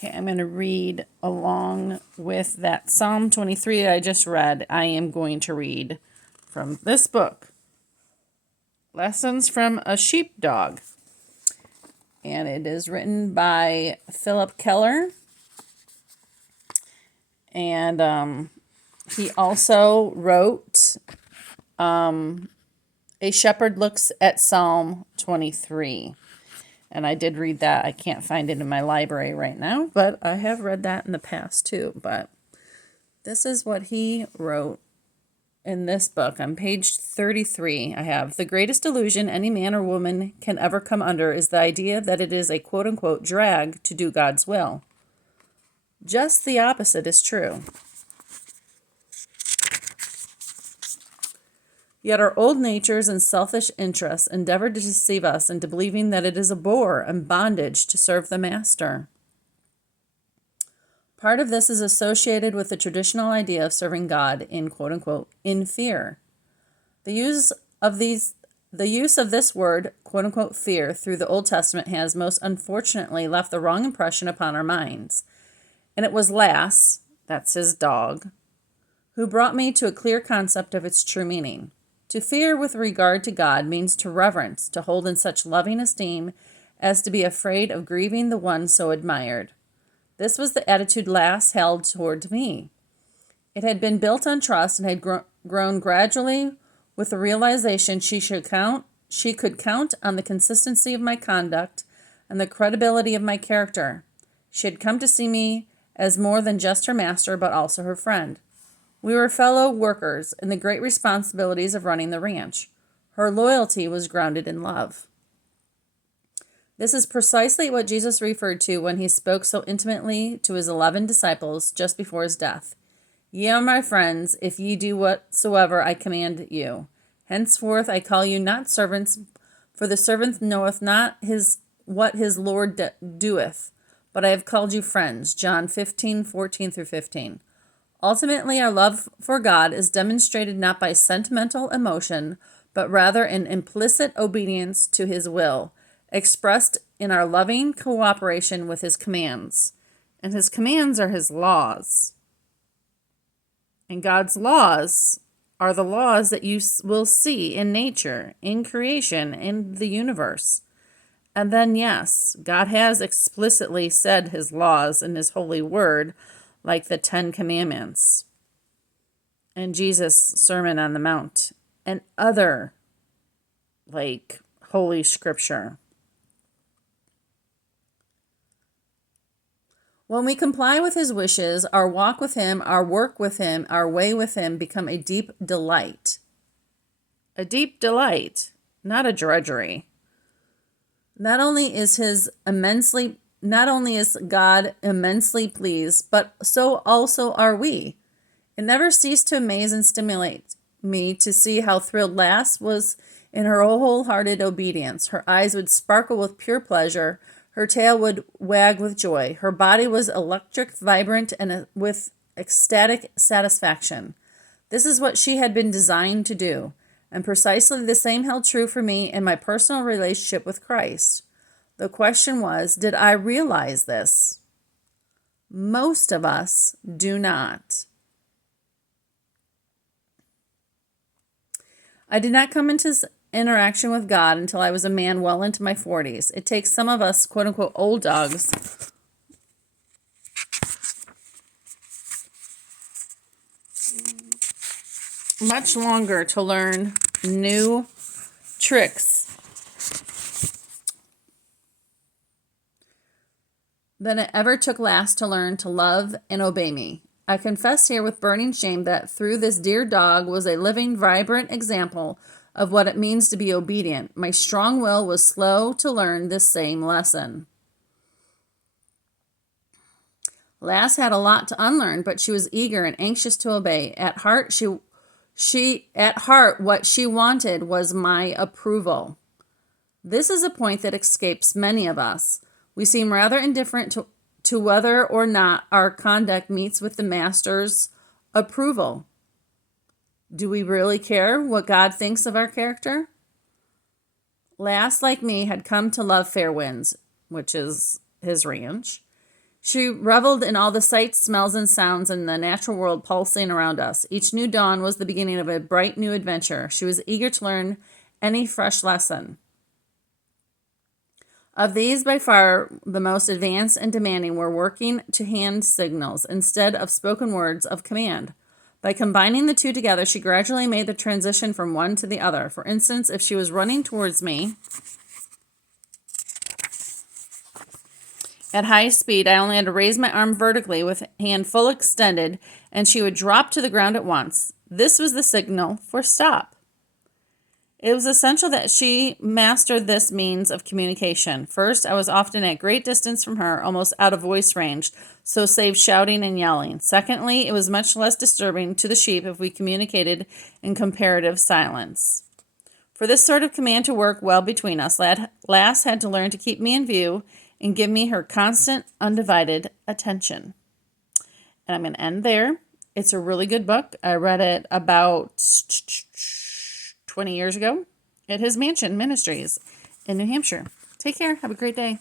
Okay, I'm going to read along with that Psalm 23 I just read. I am going to read from this book, Lessons from a Sheepdog. And it is written by Phillip Keller. And he also wrote A Shepherd Looks at Psalm 23. And I did read that. I can't find it in my library right now, but I have read that in the past too. But this is what he wrote in this book. On page 33, I have, the greatest illusion any man or woman can ever come under is the idea that it is a quote-unquote drag to do God's will. Just the opposite is true. Yet our old natures and selfish interests endeavor to deceive us into believing that it is a bore and bondage to serve the master. Part of this is associated with the traditional idea of serving God in quote-unquote in fear. The use of this word quote-unquote fear through the Old Testament has most unfortunately left the wrong impression upon our minds. And it was Lass, that's his dog, who brought me to a clear concept of its true meaning. To fear with regard to God means to reverence, to hold in such loving esteem as to be afraid of grieving the one so admired. This was the attitude Lass held toward me. It had been built on trust and had grown gradually with the realization she could count on the consistency of my conduct and the credibility of my character. She had come to see me as more than just her master, but also her friend. We were fellow workers in the great responsibilities of running the ranch. Her loyalty was grounded in love. This is precisely what Jesus referred to when he spoke so intimately to his 11 disciples just before his death. Ye are my friends, if ye do whatsoever I command you. Henceforth I call you not servants, for the servant knoweth not what his Lord doeth, but I have called you friends. John 15:14-15. Ultimately, our love for God is demonstrated not by sentimental emotion, but rather in implicit obedience to his will, expressed in our loving cooperation with his commands. And his commands are his laws. And God's laws are the laws that you will see in nature, in creation, in the universe. And then, yes, God has explicitly said his laws in his holy word, like the 10 Commandments and Jesus' Sermon on the Mount and other like holy scripture. When we comply with his wishes, our walk with him, our work with him, our way with him become a deep delight. A deep delight, not a drudgery. Not only is God immensely pleased, but so also are we. It never ceased to amaze and stimulate me to see how thrilled Lass was in her wholehearted obedience. Her eyes would sparkle with pure pleasure. Her tail would wag with joy. Her body was electric, vibrant, and with ecstatic satisfaction. This is what she had been designed to do, and precisely the same held true for me in my personal relationship with Christ. The question was, did I realize this? Most of us do not. I did not come into interaction with God until I was a man well into my 40s. It takes some of us, quote-unquote, old dogs much longer to learn new tricks than it ever took Lass to learn to love and obey me. I confess here with burning shame that through this dear dog was a living, vibrant example of what it means to be obedient. My strong will was slow to learn this same lesson. Lass had a lot to unlearn, but she was eager and anxious to obey. At heart, what she wanted was my approval. This is a point that escapes many of us. We seem rather indifferent to whether or not our conduct meets with the master's approval. Do we really care what God thinks of our character? Lass, like me, had come to love Fairwinds, which is his ranch. She reveled in all the sights, smells, and sounds in the natural world pulsing around us. Each new dawn was the beginning of a bright new adventure. She was eager to learn any fresh lesson. Of these, by far, the most advanced and demanding were working to hand signals instead of spoken words of command. By combining the two together, she gradually made the transition from one to the other. For instance, if she was running towards me at high speed, I only had to raise my arm vertically with hand full extended, and she would drop to the ground at once. This was the signal for stop. It was essential that she master this means of communication. First, I was often at great distance from her, almost out of voice range, so saved shouting and yelling. Secondly, it was much less disturbing to the sheep if we communicated in comparative silence. For this sort of command to work well between us, Lass had to learn to keep me in view and give me her constant, undivided attention. And I'm going to end there. It's a really good book. I read it about 20 years ago at his mansion ministries in New Hampshire. Take care. Have a great day.